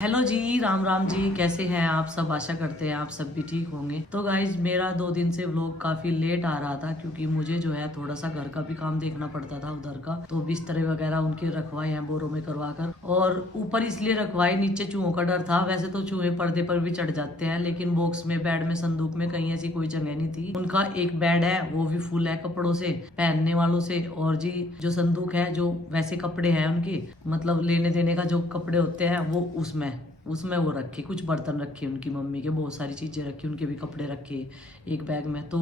Hello जी, राम राम जी। कैसे हैं आप सब? आशा करते हैं आप सब भी ठीक होंगे। तो गाइज, मेरा 2 दिन से व्लॉग काफी लेट आ रहा था क्योंकि मुझे जो है थोड़ा सा घर का भी काम देखना पड़ता था उधर का। तो बिस्तर वगैरह उनके रखवाए हैं बोरों में करवा कर, और ऊपर इसलिए रखवाए, नीचे चूहों का डर था। वैसे तो चूहे पर्दे पर भी चढ़ जाते हैं, लेकिन बॉक्स में, बेड में, संदूक में कहीं ऐसी कोई जगह नहीं थी। उनका एक बेड है, वो भी फुल है कपड़ों से, पहनने वालों से। और जी जो संदूक है, जो वैसे कपड़े हैं उनके, मतलब लेने देने का जो कपड़े होते हैं, वो उसमें उसमें वो रखे। कुछ बर्तन रखे उनकी मम्मी के, बहुत सारी चीज़ें रखी, उनके भी कपड़े रखे एक बैग में। तो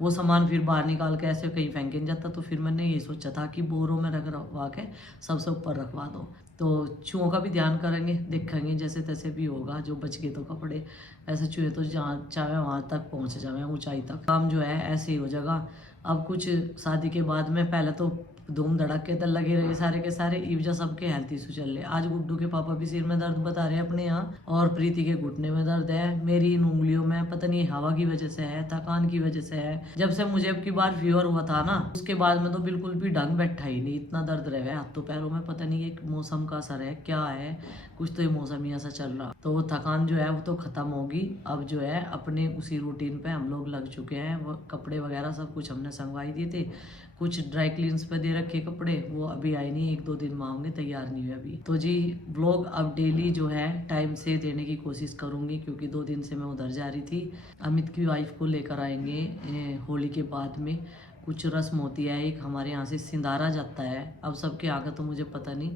वो सामान फिर बाहर निकाल के ऐसे कहीं फेंके नहीं जाता। तो फिर मैंने ये सोचा था कि बोरों में रखवा के सबसे ऊपर रखवा दो। तो चूहों का भी ध्यान करेंगे, देखेंगे जैसे तैसे भी होगा। जो बच गए तो कपड़े, ऐसे चूहे तो जहाँ चाहे वहाँ तक पहुँच जाए, ऊंचाई तक। काम जो है ऐसे ही हो जाएगा। अब कुछ शादी के बाद में पहले तो धूम धड़के तो लगे रहे सारे के सारे। इवजा सबके हेल्थ इशू चल रहे। आज गुड्डू के पापा भी सिर में दर्द बता रहे हैं अपने यहाँ, और प्रीति के घुटने में दर्द है। मेरी इन उंगलियों में पता नहीं हवा की वजह से है, थकान की वजह से है। जब से मुझे अब की बार फीवर हुआ था ना, उसके बाद में तो बिल्कुल भी ढंग बैठा ही नहीं। इतना दर्द रह गया हाथों पैरों में। पता नहीं ये मौसम का असर है क्या है, कुछ तो ये मौसम ही ऐसा चल रहा। तो वो थकान जो है वो तो खत्म होगी। अब जो है अपने उसी रूटीन पे हम लोग लग चुके हैं। वो कपड़े वगैरह सब कुछ हमने संगवाई दिए थे। कुछ ड्राई क्लीन्स पे दे रखे कपड़े, वो अभी आए नहीं, 1-2 दिन मांगे, तैयार नहीं हुए अभी। तो जी ब्लॉग अब डेली जो है टाइम से देने की कोशिश करूंगी, क्योंकि 2 दिन से मैं उधर जा रही थी। अमित की वाइफ को लेकर आएंगे होली के बाद में। कुछ रस्म होती है एक, हमारे यहाँ से सिंधारा जाता है। अब सबके आगे तो मुझे पता नहीं,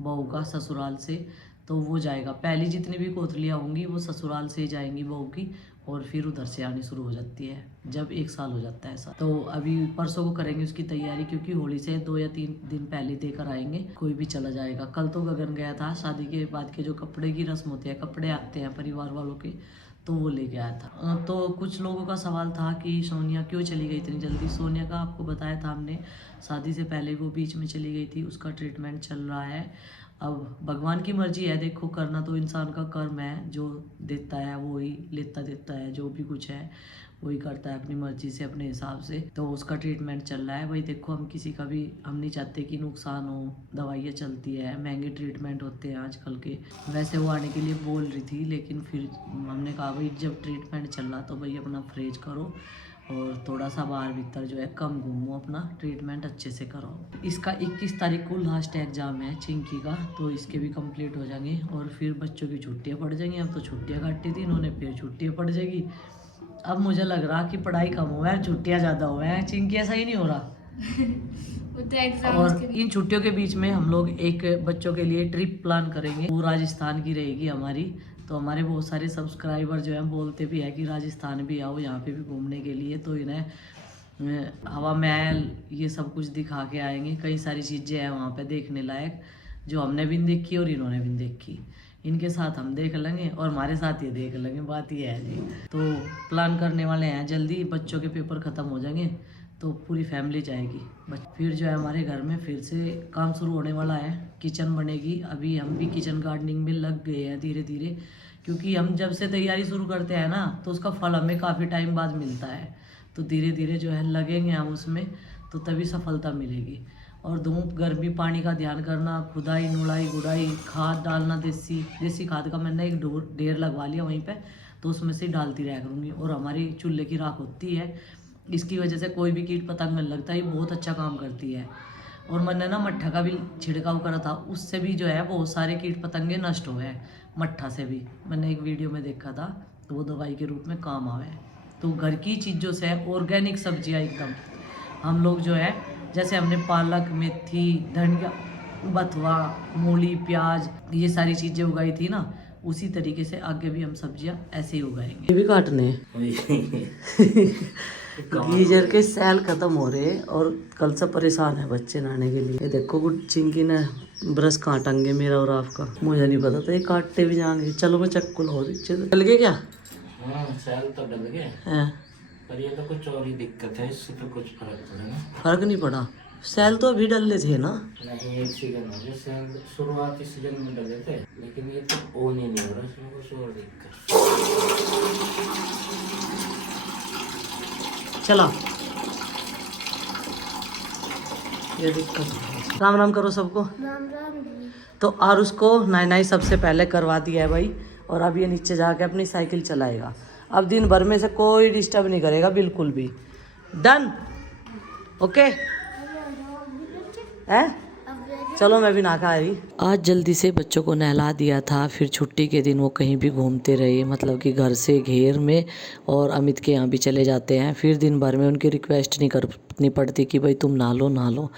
बहू का ससुराल से तो वो जाएगा। पहली जितनी भी कोतलियाँ होंगी वो ससुराल से जाएंगी बहू की, और फिर उधर से आनी शुरू हो जाती है जब 1 साल हो जाता है ऐसा। तो अभी परसों को करेंगे उसकी तैयारी, क्योंकि होली से 2 या 3 दिन पहले देकर आएंगे। कोई भी चला जाएगा। कल तो गगन गया था, शादी के बाद के जो कपड़े की रस्म होती है, कपड़े आते हैं परिवार वालों के, तो वो लेके आया था। तो कुछ लोगों का सवाल था कि सोनिया क्यों चली गई इतनी जल्दी। सोनिया का आपको बताया था हमने, शादी से पहले वो बीच में चली गई थी, उसका ट्रीटमेंट चल रहा है। अब भगवान की मर्जी है, देखो करना तो इंसान का कर्म है। जो देता है वो ही लेता देता है, जो भी कुछ है वही करता है अपनी मर्जी से, अपने हिसाब से। तो उसका ट्रीटमेंट चल रहा है। वही देखो, हम किसी का भी, हम नहीं चाहते कि नुकसान हो। दवाइयाँ चलती है, महंगे ट्रीटमेंट होते हैं आजकल के। वैसे वो आने के लिए बोल रही थी, लेकिन फिर हमने कहा भाई जब ट्रीटमेंट चल रहा तो भाई अपना परहेज करो, और थोड़ा सा बाहर भीतर जो है कम घूमो, अपना ट्रीटमेंट अच्छे से करो। इसका 21 तारीख को लास्ट एग्जाम है चिंकी का, तो इसके भी कंप्लीट हो जाएंगे, और फिर बच्चों की छुट्टियां पड़ जाएंगी। अब तो छुट्टियां काटी थी इन्होंने, फिर छुट्टियां पड़ जाएगी। अब मुझे लग रहा कि पढ़ाई कम हुआ है, छुट्टियां ज़्यादा हुआ है। चिंकी ऐसा ही नहीं हो रहा। और इन छुट्टियों के बीच में हम लोग एक बच्चों के लिए ट्रिप प्लान करेंगे, वो राजस्थान की रहेगी हमारी। तो हमारे बहुत सारे सब्सक्राइबर जो हैं बोलते भी है कि राजस्थान भी आओ यहाँ पे भी घूमने के लिए। तो इन्हें हवा महल ये सब कुछ दिखा के आएंगे। कई सारी चीज़ें हैं वहाँ पे देखने लायक, जो हमने भी नहीं देखी और इन्होंने भी नहीं देखी। इनके साथ हम देख लेंगे और हमारे साथ ये देख लेंगे, बात ये है जी। तो प्लान करने वाले हैं जल्दी, बच्चों के पेपर ख़त्म हो जाएंगे तो पूरी फैमिली जाएगी। फिर जो है हमारे घर में फिर से काम शुरू होने वाला है, किचन बनेगी। अभी हम भी किचन गार्डनिंग में लग गए हैं धीरे धीरे, क्योंकि हम जब से तैयारी शुरू करते हैं ना, तो उसका फल हमें काफ़ी टाइम बाद मिलता है। तो धीरे धीरे जो है लगेंगे हम उसमें, तो तभी सफलता मिलेगी। और धूप, गर्मी, पानी का ध्यान करना, खुदाई, नुड़ाई, गुड़ाई, खाद डालना, देसी खाद का मैंने एक ढेर लगवा लिया वहीं पे, तो उसमें से डालती रहा करूँगी। और हमारी चूल्हे की राख होती है, इसकी वजह से कोई भी कीट पतंग नहीं लगता, ये बहुत अच्छा काम करती है। और मैंने ना मट्ठा का भी छिड़काव करा था, उससे भी जो है बहुत सारे कीट पतंगे नष्ट हो गए। मट्ठा से भी मैंने एक वीडियो में देखा था, तो वो दवाई के रूप में काम आवे। तो घर की चीज़ों से, ऑर्गेनिक सब्जियां एकदम, हम लोग जो है, जैसे हमने पालक, मेथी, धनिया, बथुआ, मूली, प्याज, ये सारी चीज़ें उगाई थी ना, उसी तरीके से आगे भी हम सब्जियां ऐसे ही उगाएंगे। ये भी काटने गीजर के सेल खत्म हो रहे, और कल से परेशान है बच्चे नहाने के लिए। ये देखो कुछ चिंकी ने ब्रश काटेंगे मेरा और आपका, मुझे नहीं पता था ये काटते भी जाएंगे। चलो मैं चक्कू लो, चल गए क्या? सेल तो डल गए हैं, पर ये तो कुछ और ही दिक्कत है, इससे तो कुछ फर्क पड़े ना। फर्क नहीं पड़ा। सेल तो अभी डलने थे ना। नहीं, एक सीजन हो गया सेल, शुरुआती सीजन में डले थे, लेकिन ये तो ऑन ही नहीं हो रहा, इसमें कुछ और दिक्कत। चला, ये दिक्कत है। राम राम करो सबको। राम राम जी। तो और उसको नाई नाई सबसे पहले करवा दिया है भाई। और अब ये नीचे जाके अपनी साइकिल चलाएगा। अब दिन भर में से कोई डिस्टर्ब नहीं करेगा बिल्कुल भी। डन। ओके है। चलो मैं भी नहा के आ रही। आज जल्दी से बच्चों को नहला दिया था, फिर छुट्टी के दिन वो कहीं भी घूमते रहे, मतलब कि घर से घेर में, और अमित के यहाँ भी चले जाते हैं। फिर दिन भर में उनकी रिक्वेस्ट नहीं करनी पड़ती कि भाई तुम नहा लो।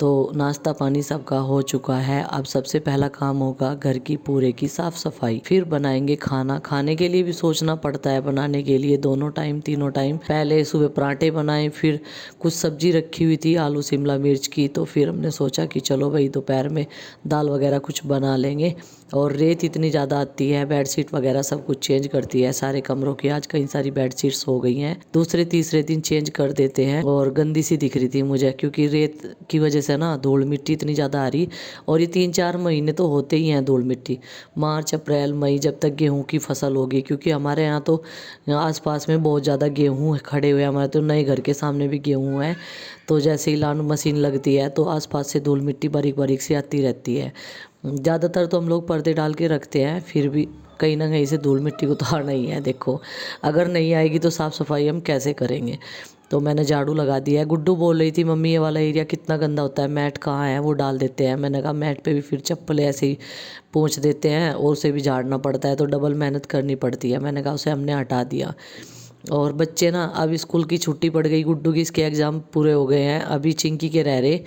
तो नाश्ता पानी सबका हो चुका है। अब सबसे पहला काम होगा घर की पूरे की साफ सफाई, फिर बनाएंगे खाना। खाने के लिए भी सोचना पड़ता है, बनाने के लिए दोनों टाइम तीनों टाइम। पहले सुबह पराठे बनाए, फिर कुछ सब्जी रखी हुई थी आलू शिमला मिर्च की, तो फिर हमने सोचा कि चलो भाई दोपहर में दाल वगैरह कुछ बना लेंगे। और रेत इतनी ज़्यादा आती है, बेडशीट वगैरह सब कुछ चेंज करती है सारे कमरों की। आज कई सारी बेडशीट्स हो गई हैं, दूसरे तीसरे दिन चेंज कर देते हैं। और गंदी सी दिख रही थी मुझे, क्योंकि रेत की वजह से ना धूल मिट्टी इतनी ज़्यादा आ रही। और ये 3-4 महीने तो होते ही हैं धूल मिट्टी, मार्च अप्रैल मई, जब तक गेहूं की फसल होगी। क्योंकि हमारे यहाँ तो आसपास में बहुत ज़्यादा गेहूं खड़े हुए हैं, हमारे तो नए घर के सामने भी गेहूं है। तो जैसे ही लान मशीन लगती है तो आसपास से धूल मिट्टी बारीक बारीक सी आती रहती है। ज़्यादातर तो हम लोग पर्दे डाल के रखते हैं, फिर भी कहीं ना कहीं से धूल मिट्टी उतारना ही है। देखो अगर नहीं आएगी तो साफ़ सफाई हम कैसे करेंगे। तो मैंने झाड़ू लगा दिया है। गुड्डू बोल रही थी मम्मी ये वाला एरिया कितना गंदा होता है, मैट कहाँ है, वो डाल देते हैं। मैंने कहा मैट पे भी फिर चप्पल ऐसे ही पोंछ देते हैं, और उसे भी झाड़ना पड़ता है, तो डबल मेहनत करनी पड़ती है। मैंने कहा उसे हमने हटा दिया। और बच्चे ना अब स्कूल की छुट्टी पड़ गई, गुड्डू की इसके एग्ज़ाम पूरे हो गए हैं, अभी चिंकी के रह रहे।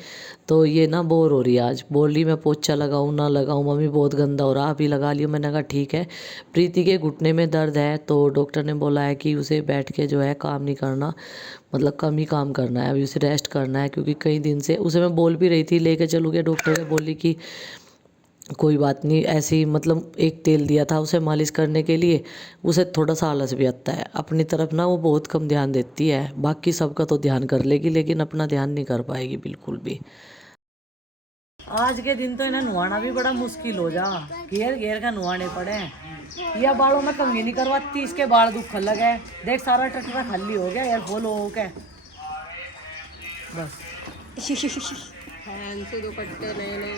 तो ये ना बोर हो रही है। आज बोल रही मैं पोछा लगाऊँ ना लगाऊँ मम्मी, बहुत गंदा हो रहा, अभी लगा लियो। मैंने कहा ठीक है। प्रीति के घुटने में दर्द है, तो डॉक्टर ने बोला है कि उसे बैठ के जो है काम नहीं करना, मतलब कम ही काम करना है, अभी उसे रेस्ट करना है। क्योंकि कई दिन से उसे मैं बोल भी रही थी लेके चलूँगी, डॉक्टर ने बोली कि कोई बात नहीं, ऐसे ही मतलब एक तेल दिया था उसे मालिश करने के लिए। उसे थोड़ा सा आलस भी आता है, अपनी तरफ ना वो बहुत कम ध्यान देती है। बाकी सबका तो ध्यान कर लेगी, लेकिन अपना ध्यान नहीं कर पाएगी बिल्कुल भी। आज के दिन तो इन्हें नुआना भी बड़ा मुश्किल हो जा, घेर घेर का नुआने पड़े। या बालों में कंघी नहीं करवाती, इसके बाल दुख लगे। देख सारा टटरा खाली हो गया, यार फॉलो हो के बस। दुपट्टे नए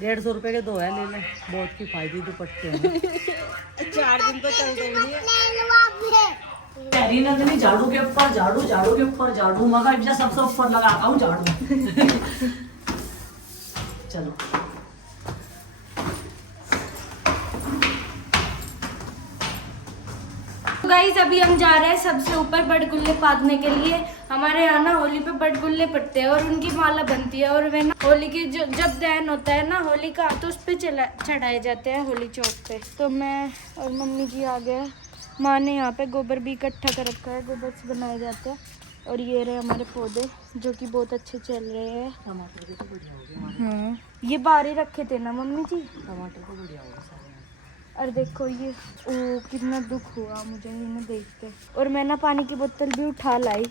150 रुपए के 2 है, ले ले, बहुत किफायती दुपट्टे हैं। 4 दिन तो चलते ही नहीं। नंदनी झाड़ू के ऊपर झाड़ू, झाड़ू के ऊपर झाड़ू, मगर सबसे ऊपर लगाता हूँ झाड़ू। चलो गाइस अभी हम जा रहे हैं सबसे ऊपर बड़गुल्ले पादने के लिए। हमारे यहाँ ना होली पे बड़गुल्ले पड़ते हैं और उनकी माला बनती है, और वे ना होली की जब दहन होता है ना होली का, तो उस पे चढ़ाए जाते हैं होली चौक पे। तो मैं और मम्मी जी आ गए। माँ ने यहाँ पे गोबर भी इकट्ठा कर रखा है, गोबर से बनाए जाते हैं। और ये रहे हमारे पौधे जो कि बहुत अच्छे चल रहे हैं। टमाटर के तो बढ़िया हो गए। हाँ ये बाहर ही रखे थे ना मम्मी जी, टमाटर तो बढ़िया हो गए। और देखो ये ओ कितना दुख हुआ मुझे इन्हें देखते। और मैं ना पानी की बोतल भी उठा लाई।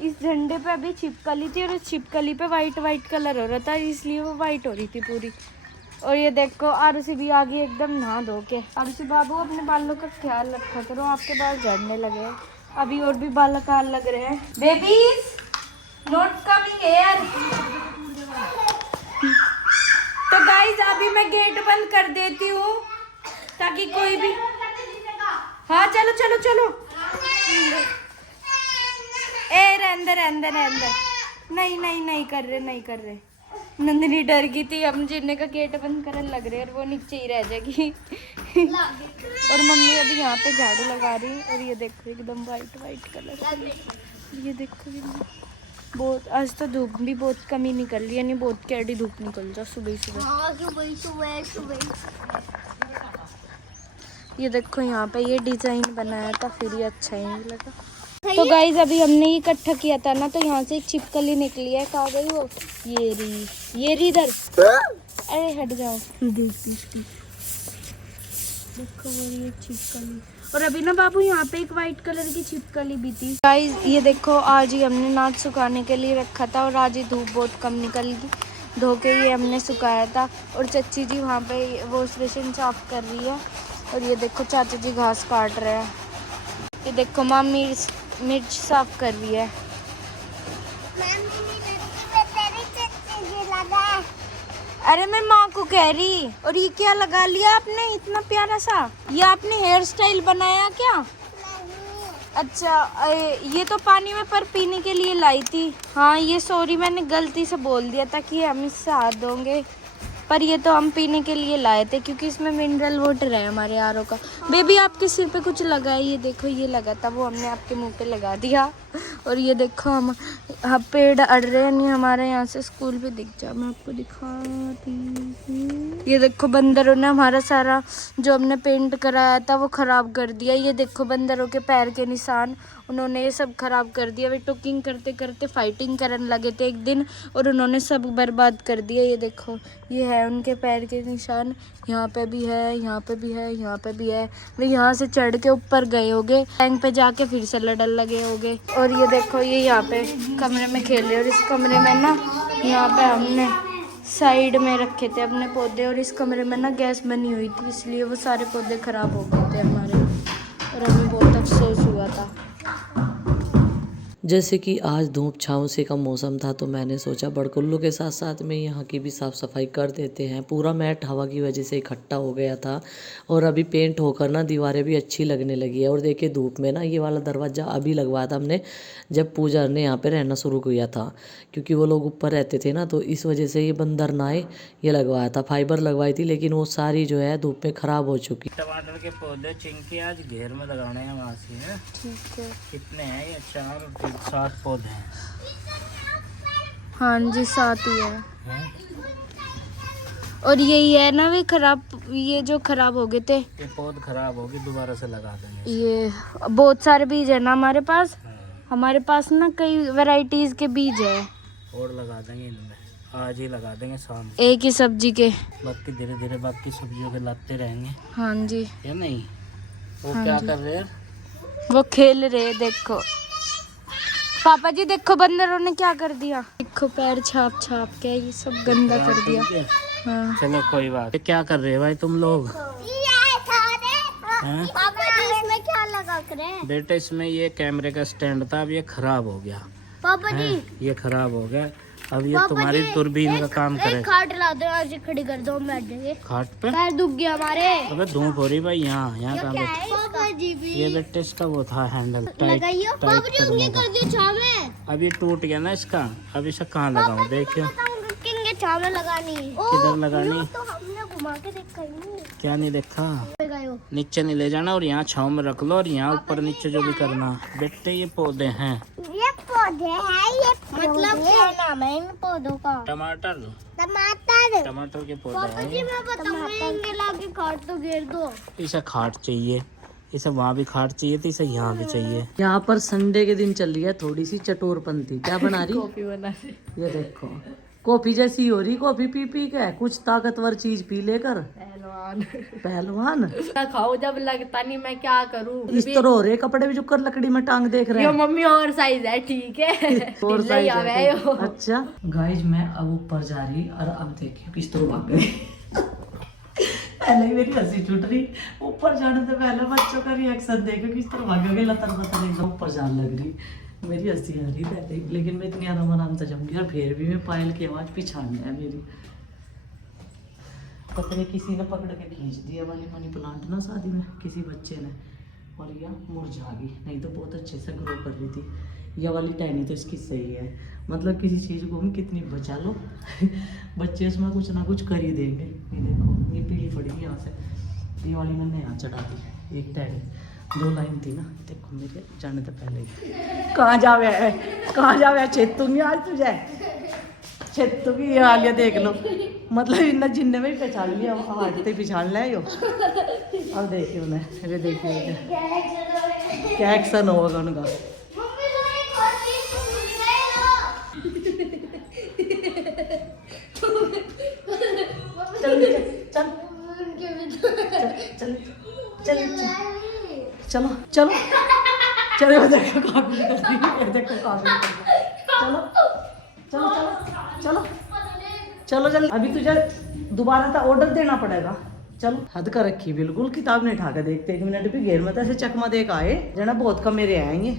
इस झंडे पे अभी छिपकली थी, और इस छिपकली पे वाइट वाइट कलर हो रहा था, इसलिए वो वाइट हो रही थी पूरी। और ये देखो आरुषि भी आ गई एकदम नहा धो के। आरुषि बाबू अपने बालों का ख्याल रखा करो, आपके बाल झड़ने लगे हैं। अभी और भी बाल कार लग रहे हैं। Babies not coming here. तो गाइस अभी मैं गेट बंद कर देती हूँ ताकि कोई भी, हाँ चलो चलो चलो। ए अंदर अंदर अंदर, नहीं नहीं नहीं कर रहे, नहीं कर रहे। नंदिनी डर गई थी, हम जिन्ने का गेट बंद करने लग रहे और वो नीचे ही रह जाएगी। और मम्मी अभी यहाँ पे झाड़ू लगा रही, और ये देखो एकदम वाइट वाइट कलर। ये देखो बहुत, आज तो धूप भी बहुत कम ही निकल रही है, यानी बहुत कैडी धूप निकल जा सुबह सुबह। ये देखो यहाँ पे ये डिजाइन बनाया था, फिर ये अच्छा ही नहीं लगा। तो गाइज अभी हमने ये इकट्ठा किया था ना, तो यहाँ से एक छिपकली निकली है। कहाँ गई वो? ये री इधर। अरे हट जाओ, देखो वो ये छिपकली। और अभी ना बाबू यहाँ पे एक वाइट कलर की छिपकली भी थी। गाइज ये देखो आज ही हमने नाच सुखाने के लिए रखा था, और आज ही धूप बहुत कम निकल गई, धो के ये हमने सुखाया था। और चच्ची जी वहाँ पे वॉश बेसिन साफ कर रही है, और ये देखो चाचा जी घास काट रहे हैं। ये देखो माँ मिर्च साफ कर रही है। अरे मैं माँ को कह रही। और ये क्या लगा लिया आपने इतना प्यारा सा? ये आपने हेयर स्टाइल बनाया क्या? अच्छा ये तो पानी में पर पीने के लिए लाई थी। हाँ ये सॉरी मैंने गलती से बोल दिया था कि हम इससे हाथ धोंगे, पर ये तो हम पीने के लिए लाए थे क्योंकि इसमें मिनरल वाटर है हमारे आरओ का। बेबी आपके सिर पे कुछ लगा है, ये देखो ये लगा था, वो हमने आपके मुंह पे लगा दिया। और ये देखो हम पेड़ अड़ रहे हैं, नहीं हमारे यहाँ से स्कूल भी दिख जा, मैं आपको दिखाती हूँ। ये देखो बंदरों ने हमारा सारा जो हमने पेंट कराया था वो खराब कर दिया। ये देखो बंदरों के पैर के निशान, उन्होंने ये सब खराब कर दिया। वे टॉकिंग करते करते फाइटिंग करने लगे थे एक दिन और उन्होंने सब बर्बाद कर दिया। ये देखो ये है उनके पैर के निशान, यहाँ पे भी है, यहाँ पे भी है, यहाँ पे भी है। वे यहाँ से चढ़ के ऊपर गए होंगे, टैंक पे जाके फिर से लड़न लगे होंगे। और ये देखो ये यहाँ पे कमरे में खेले, और इस कमरे में ना यहाँ पे हमने साइड में रखे थे अपने पौधे, और इस कमरे में ना गैस बनी हुई थी इसलिए वो सारे पौधे खराब हो गए थे हमारे, और हमें बहुत अफसोस हुआ था। जैसे कि आज धूप छाँव से का मौसम था तो मैंने सोचा बड़कुल्लू के साथ साथ में यहाँ की भी साफ़ सफाई कर देते हैं। पूरा मैट हवा की वजह से इकट्ठा हो गया था और अभी पेंट होकर ना दीवारें भी अच्छी लगने लगी है। और देखिए धूप में ना ये वाला दरवाज़ा अभी लगवाया था हमने जब पूजा ने यहाँ पे रहना शुरू किया था, क्योंकि वो लोग ऊपर रहते थे ना, तो इस वजह से ये बंदर ना आए ये लगवाया था। फाइबर लगवाई थी लेकिन वो सारी जो है धूप में ख़राब हो चुकी। टमाटर के पौधे चिंकी आज घेर में लगाने हैं वहाँ से है। ठीक है। कितने हैं ये? 4-7 पौधे हैं। हाँ जी 7 ही है। हैं? और यही है ना वे खराब, ये जो खराब हो गए थे ये पौध खराब होगी, दोबारा से लगा देंगे। ये बहुत सारे बीज है ना हमारे पास। हाँ। हमारे पास ना कई वैरायटीज के बीज है, और लगा देंगे इनमें, आज ही लगा देंगे शाम को। एक ही सब्जी के। बाकी धीरे धीरे बाकी सब्जियों के लाते रहेंगे, हाँ जी। या नहीं? वो हाँ क्या जी। कर रहे हैं? वो खेल रहे, देखो पापा जी देखो बंदरों ने क्या कर दिया, देखो पैर छाप छाप के ये सब गंदा कर दिया। हाँ। चलो कोई बात। क्या कर रहे हो भाई तुम लोग? हैं? पापा जी इसमें क्या लगा करे? बेटे इसमें ये कैमरे का स्टैंड था, अब ये खराब हो गया। पापा जी ये खराब हो गया, अब ये तुम्हारी दूरबीन का काम करे। खाट ला दो, आज खड़ी कर दो, हम बैठ जाएंगे। खाट पे? पैर दुख गया हमारे। अबे धूप हो रही भाई, यहाँ काम है। पापा जी भी ये बेटे इसका वो था हैंडल टाइट पापा जी उंगली करने कर दियो छावे। का। अब ये टूट गया ना इसका, अब इसे कहाँ लगाऊं? देखियो किंगे छावे लगानी। किधर लगानी? तो हमने घुमा के देखा ही नहीं। क्या नहीं देखा? गए हो। नीचे नहीं ले जाना और यहाँ छाँव में रख लो, और यहाँ ऊपर नीचे जो भी करना। बेटे ये पौधे हैं, ये पौधे हैं, ये मतलब क्या नाम है इन पौधों का? टमाटर। टमाटर। टमाटर के पौधे पापा जी हैं। मैं बताऊंगा, इनके लाके खाट तो घेर दो। इसे खाट चाहिए, इसे वहाँ भी खाट चाहिए थी, इसे यहाँ भी चाहिए। यहाँ पर संडे के दिन चल रही है थोड़ी सी चटोरपंथी। क्या बना रही? कॉफी बना रही। ये देखो कॉफी जैसी हो रही, कॉफी पी पी के कुछ ताकतवर चीज पी लेकर। पहलवान खाओ जब लगता नहीं मैं क्या करूं। इस तरह हो रहे कपड़े भी जो कर लकड़ी में टांग देख रहे यो हैं। मम्मी और साइज है, ठीक है। और ढीला ही आवे है यो। अच्छा गाइज मैं अब ऊपर जा रही और अब देखिए किस तरह भाग गई। पहले ही मेरी हंसी छूट रही, ऊपर जाने से पहले बच्चों का रिएक्शन देखो किस तरह भाग गए, लतर पतर एकदम ऊपर जाने लग रही। मेरी हंसी आ रही पहले ही, लेकिन मैं इतनी आराम से जाऊंगी और फिर भी मैं पायल की आवाज़ पिछाड़ है मेरी। पता नहीं किसी ने पकड़ के खींच दिया वाली मनी प्लांट ना शादी में किसी बच्चे ने, और यह मुरझा गई, नहीं तो बहुत अच्छे से ग्रो कर रही थी। यह वाली टहनी तो इसकी सही है, मतलब किसी चीज़ को हम कितनी बचा लो बच्चे इसमें कुछ ना कुछ कर ही देंगे। ये देखो ये पीली पड़ी यहाँ से, ये वाली मैंने यहाँ चढ़ा दी एक टहनी, 2 लाइन थी ना। देखो मेरे जाने से पहले ही कहाँ जावे चेतूंगी आज तुझे, चेतूंगी ये वालिया देख लो, मतलब इन्हें जिन्ने में ही पहचान लिया हाटते पहचान ले यो। अब देखिए उन्हें, अरे देखिए क्या एक्शन होगा उनका। चल चल चल चल चलो चलो चलो देखो काफी देखो काफी चलो चलो चलो चलो चलो चल, अभी तुझे दोबारा था ऑर्डर देना पड़ेगा। चलो हद कर रखी बिल्कुल, किताब नहीं उठा के देखते 1 मिनट भी, घेर में तो ऐसे चकमा देख आए जना बहुत कम मेरे आएंगे।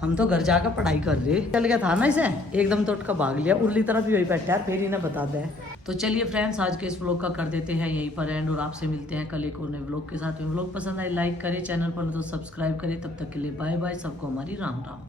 हम तो घर जाकर पढ़ाई कर रहे, चल गया था ना इसे एकदम तो उठ कर भाग लिया, उर्ली तरफ ही वही बैठा है, फिर इन्हें बता दे। तो चलिए फ्रेंड्स, आज के इस व्लॉग का कर देते हैं यहीं पर एंड और आपसे मिलते हैं कल एक और नए व्लॉग के साथ में। व्लॉग पसंद आए लाइक करें, चैनल पर तो सब्सक्राइब करें। तब तक के लिए बाय बाय, सबको हमारी राम राम।